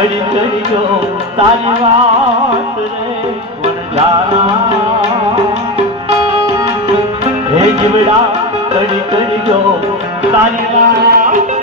ઘડી કહીજો તારી વાત રે વણઝારા હે જીવડા ઘડી કહીજો તારી વાત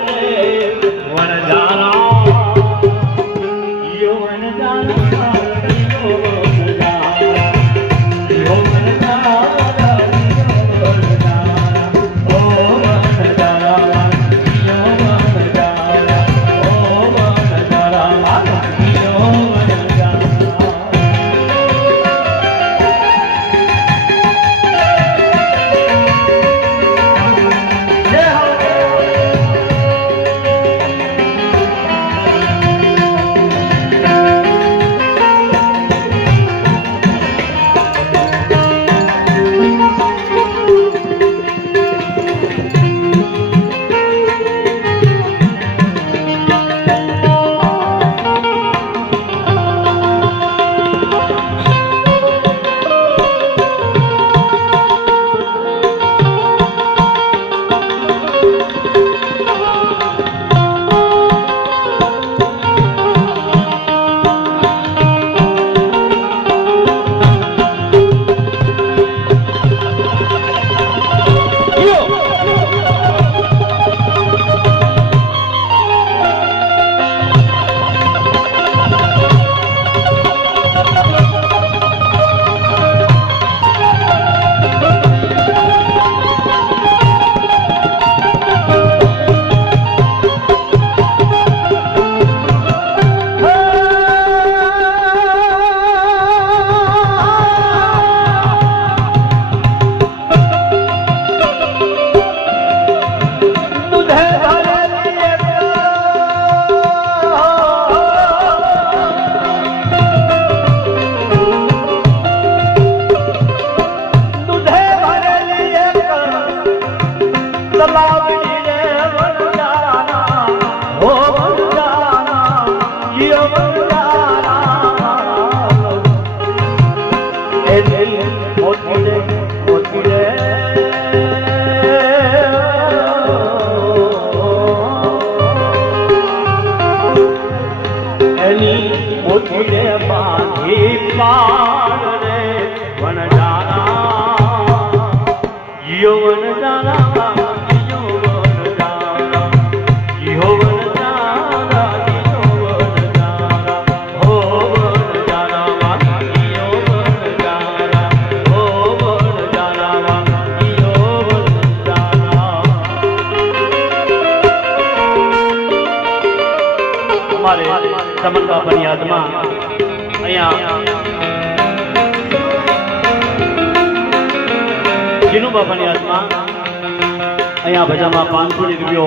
અહીંયા ભજામાં પાંચસો રૂપિયો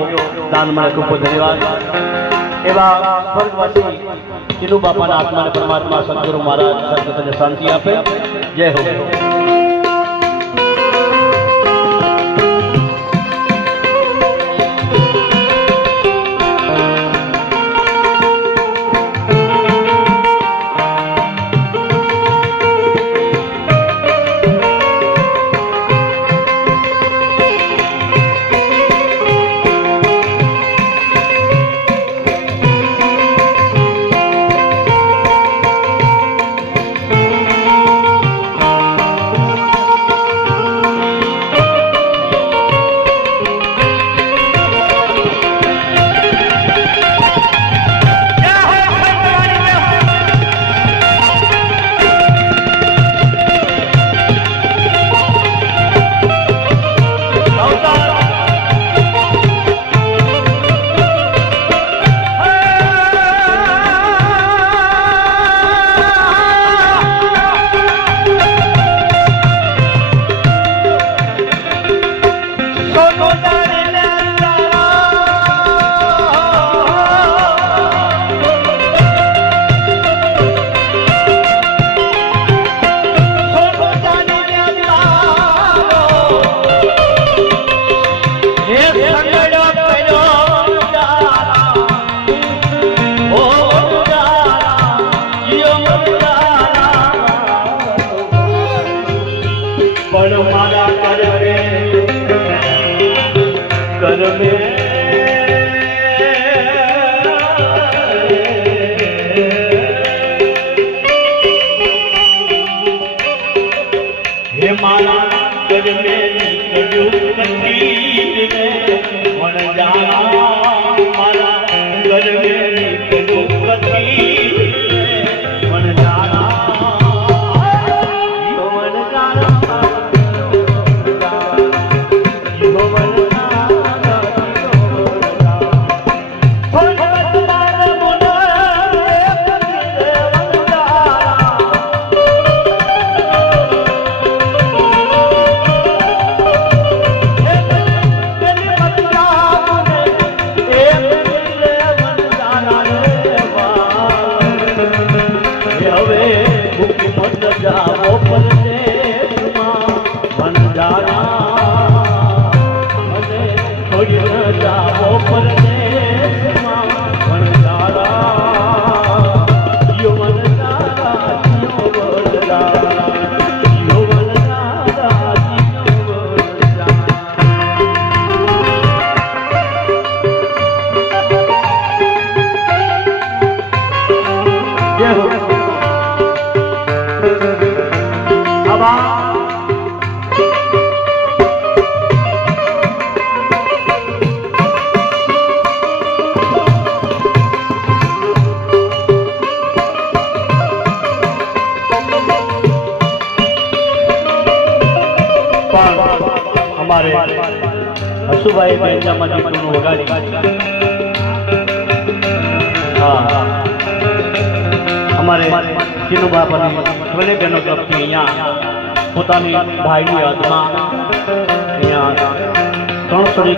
દાન મળે. ખૂબ ધન્યવાદ. એવા સ્વર્ગવાસી કિલુ બાપાના આત્માને પરમાત્મા સદગુરુ મહારાજ સદગતને શાંતિ આપે. જય હો.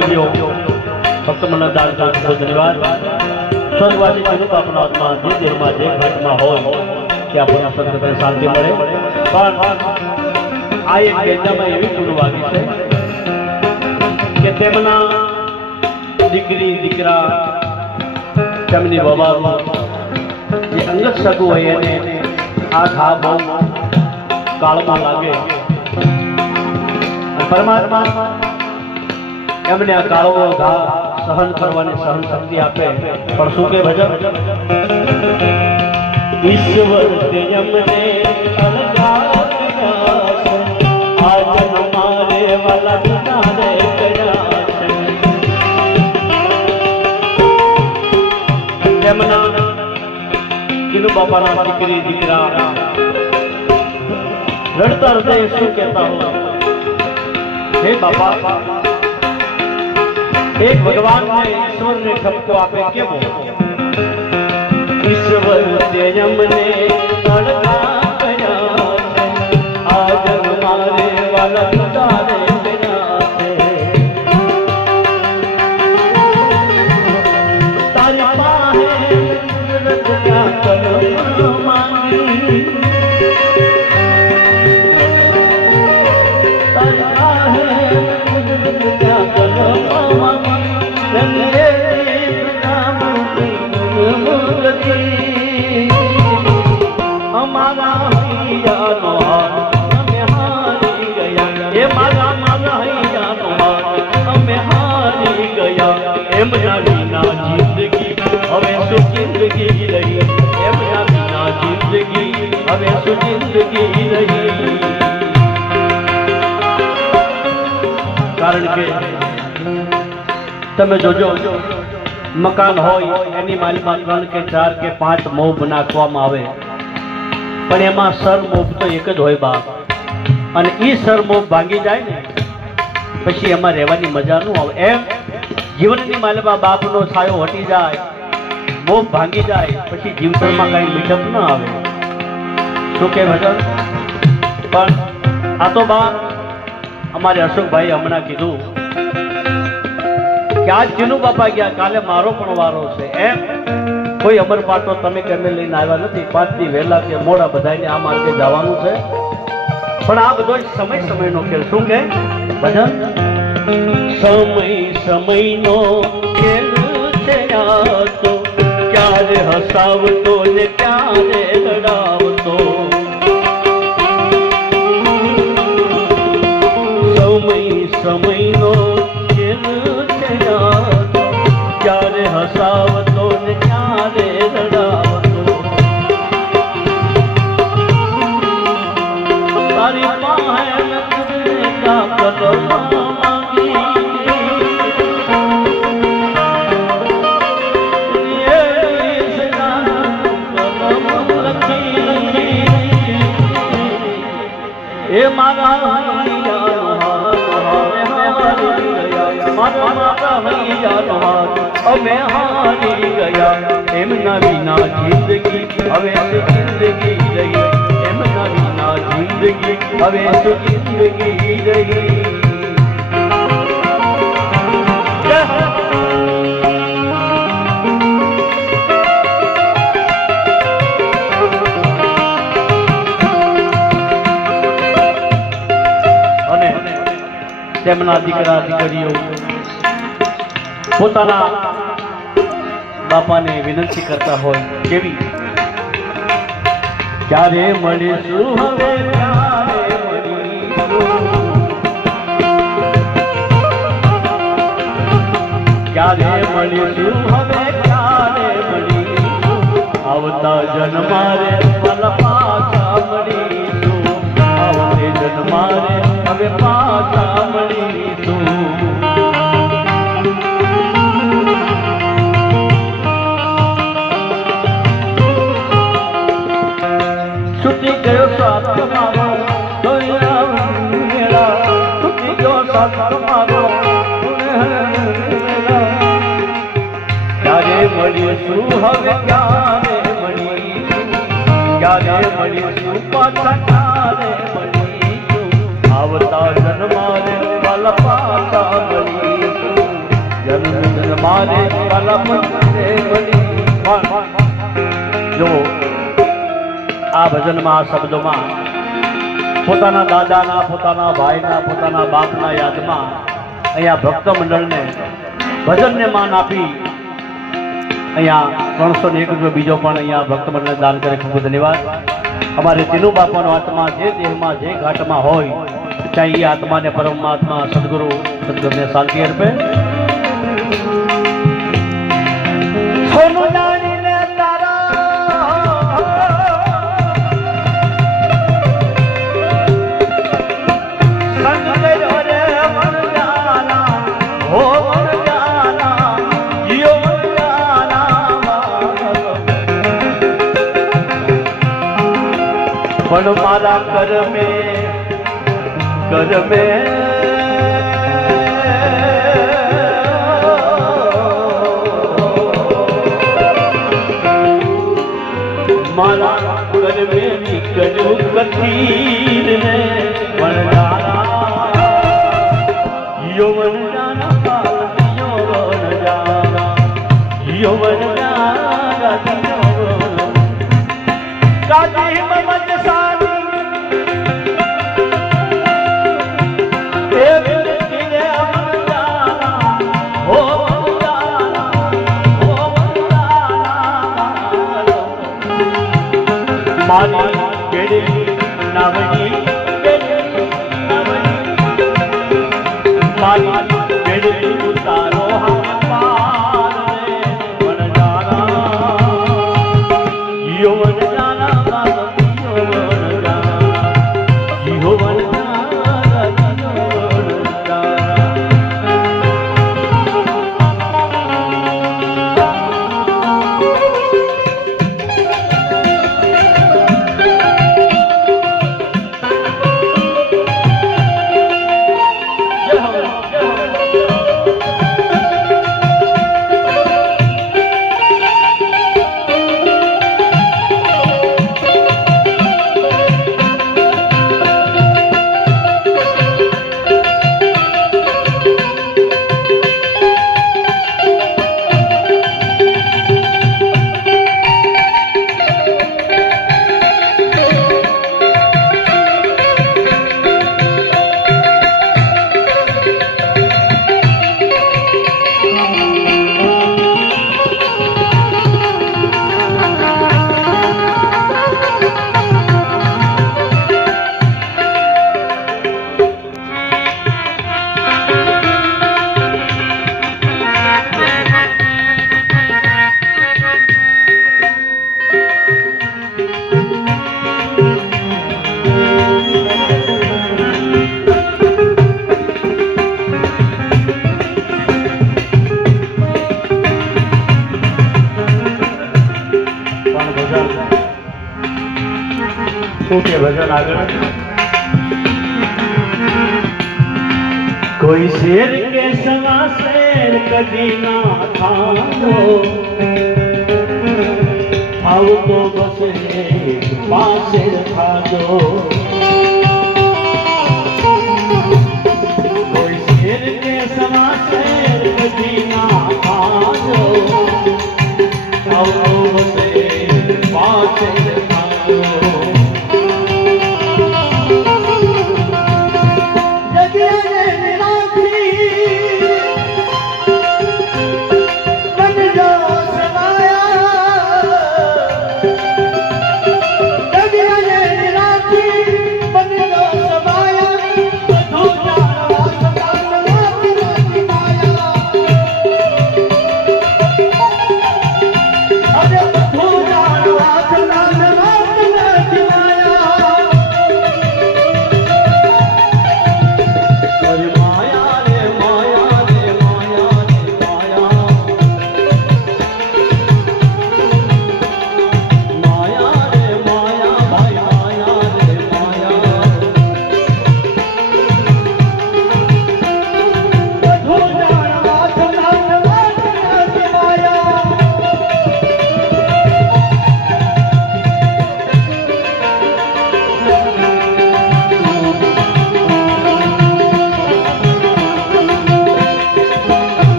ત્રણસો ભક્ત મને ધન્યવાદ. સ્વર્ગવાસી સ્વરૂપ આપણા આત્મા જે દેહમાં જે ઘટમાં હોય કે આપણા સંતને શાંતિ મળે. પણ આ એક બેંજામાં એવી ગુરુવાદી છે કે તેમના દીકરી, દીકરા, તેમની વવારું જે અંગત સગું હોય એને આ ઘા બહુ કાળમાં લાગે. પરમાત્મા એમને આ કાળો ઘા સહન કરવાની સહન શક્તિ આપે. પણ શું કે ભજન? ઈશ્વર છે. આજ હમારે વાલા બાપાના દીકરી, દીકરા. રડતા હૃદય શું કહેતા હો હે બાપા એક ભગવાનને ઈશ્વરને ઠપકો આપે કેવો? ઈશ્વર તે અમને જિંદગી નહીં કારણ કે તમે જોજો, મકાન હોય, એની માલિકમાં ત્રણ કે ચાર કે પાંચ મોભ નાખવામાં આવે. પણ એમાં સરમોભ તો એક જ હોય બાપ. અને એ સરમોભ ભાંગી જાય ને, પછી એમાં રહેવાની મજા ન આવે. એમ જીવનની માલમાં બાપનો છાયો હટી જાય મોભ ભાંગી જાય, પછી જીવતરમાં કઈ મીઠપ ન આવે. કે ભજન પણ આ તો બા, અમારે અશોકભાઈ હમણાં કીધું કે આજ જીનુ બાપા ગયા, કાલે મારો પણ વારો છે, એમ? કોઈ અમર પાટો તમે કેમે લઈને આવ્યા નથી, પાંચ દી વહેલા કે મોડા બધાને આ માર્ગે જવાનું છે. પણ આ બધો સમય સમયનો ખેલ, શું કે? ભજન? સમય સમયનો ખેલ છે આ તો. ક્યારે હસાવતો ને ક્યારે લડાવતો? અમે હારી ગયા. એમના વિના જિંદગી. હવે શું જિંદગી રહી એમના વિના જિંદગી. હવે શું જિંદગી રહી તેમના દીકરા દીકરીઓ, પોતાના બાપાને વિનંતી કરતા હોય કેવી ક્યારે મળીશું હવે ક્યારે મળીશું. હવે ક્યારે મળી આવતા જન્મારે મળીશું હવે ક્યારે મળીશું ક્યારે મળીશું પાછા ક્યારે મળીશું? આવતા જન્મારે વાલા પાછા મળીશું. જન્મ જન્મારે વાલા મને મળી જો આ ભજનમાં આ શબ્દોમાં પોતાના દાદાના, પોતાના ભાઈના, પોતાના બાપના યાદમાં અહીંયા ભક્ત મંડળને ભજનને માન આપી અહીંયા ત્રણસો ને એક રૂપિયો બીજો પણ અહીંયા ભક્ત મંડળ દાન કરે ખૂબ ધન્યવાદ. અમારે તીનુ બાપાનો આત્મા જે દેહમાં જે ઘાટમાં હોય, ત્યાં એ આત્માને પરમાત્મા સદગુરુ, સદગુરુને શાંતિ અર્પે. પણ મારા કરમે કરમે. મારા કરમે નીકળ્યું કથીર ને શું કે ભજન આગળ કોઈ શેર કે સવા શેર કદી ના થાનો આવતો બસે પાસે થાજો કોઈ શેર કે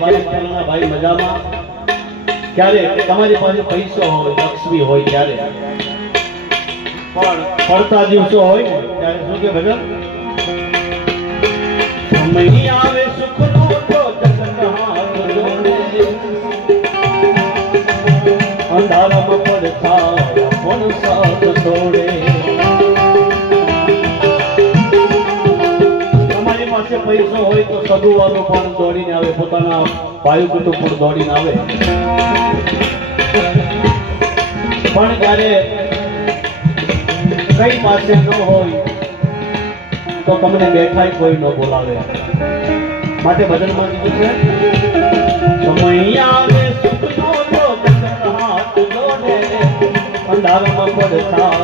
કે ભાઈ મજામાં? ક્યારે? તમારી પાસે પૈસો હોય લક્ષ્મી હોય ત્યારે. પણ પડતા દિવસો હોય ત્યારે. શું કે ભજન? પાસે હોય તો સગુવાનું પણ દોડીને આવે, પોતાના ભાઈ કુટુંબ પણ દોડીને આવે. પણ જ્યારે કઈ પાસે ન હોય તો તમને બેઠાય કોઈ ન બોલાવે. માટે ભજનમાં કીધું છે સમય અંધારામાં પડતા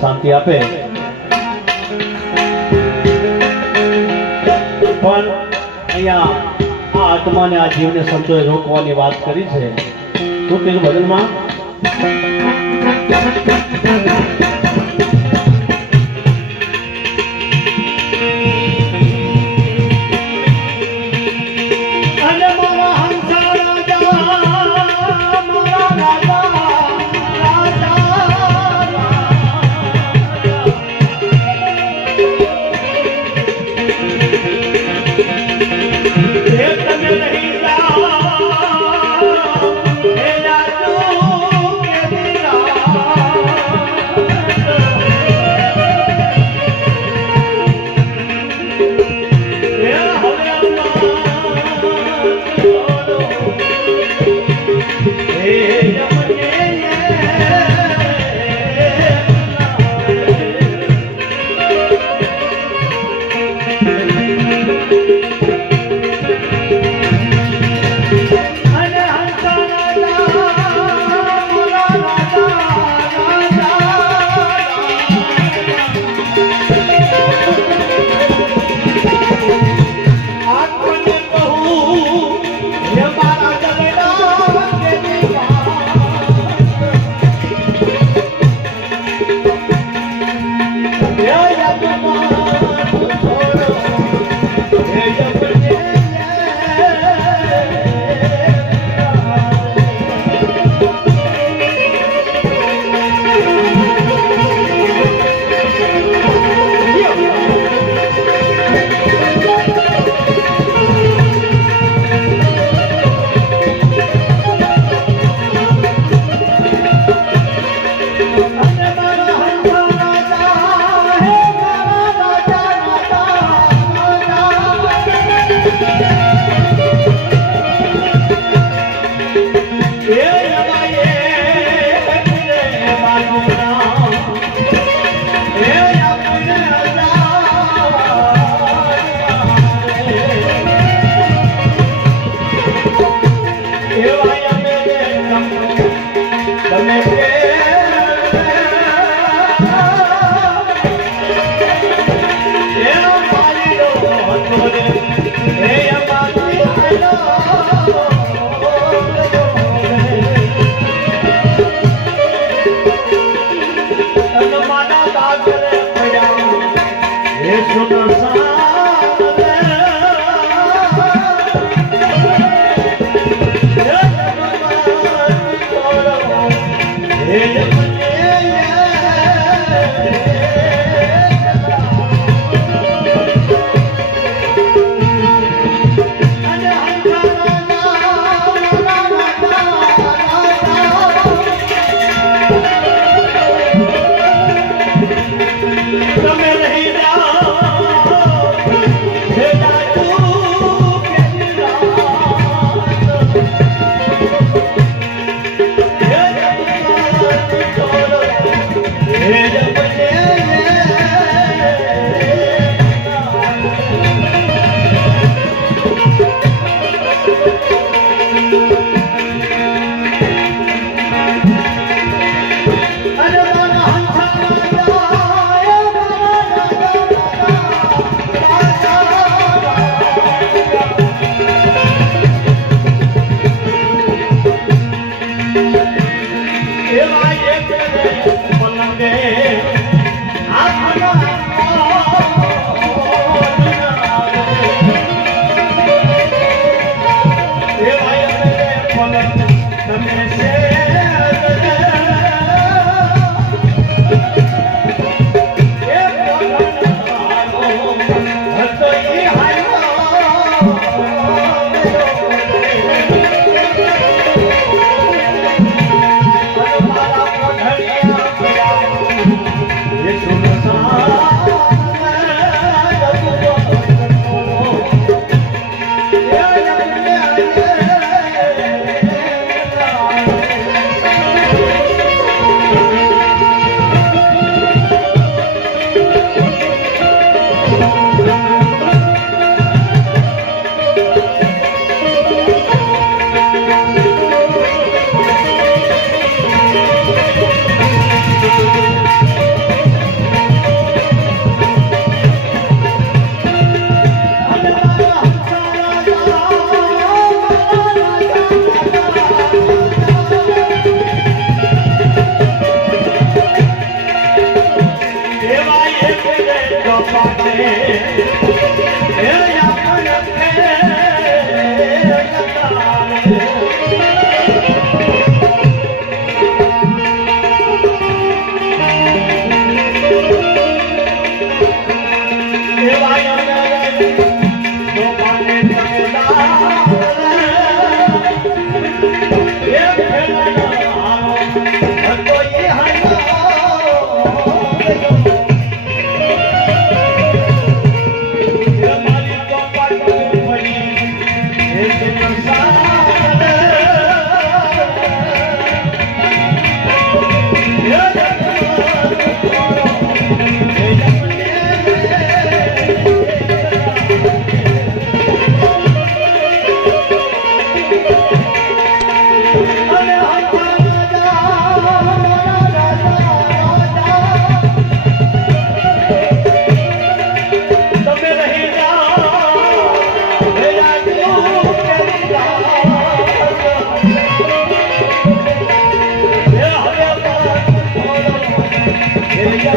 શાંતિ આપે. પણ અહીંયા આ આત્માને, આ જીવને સંતોએ રોકવાની વાત કરી છે. શું કીધું ભજનમાં તમે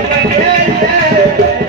બાત હે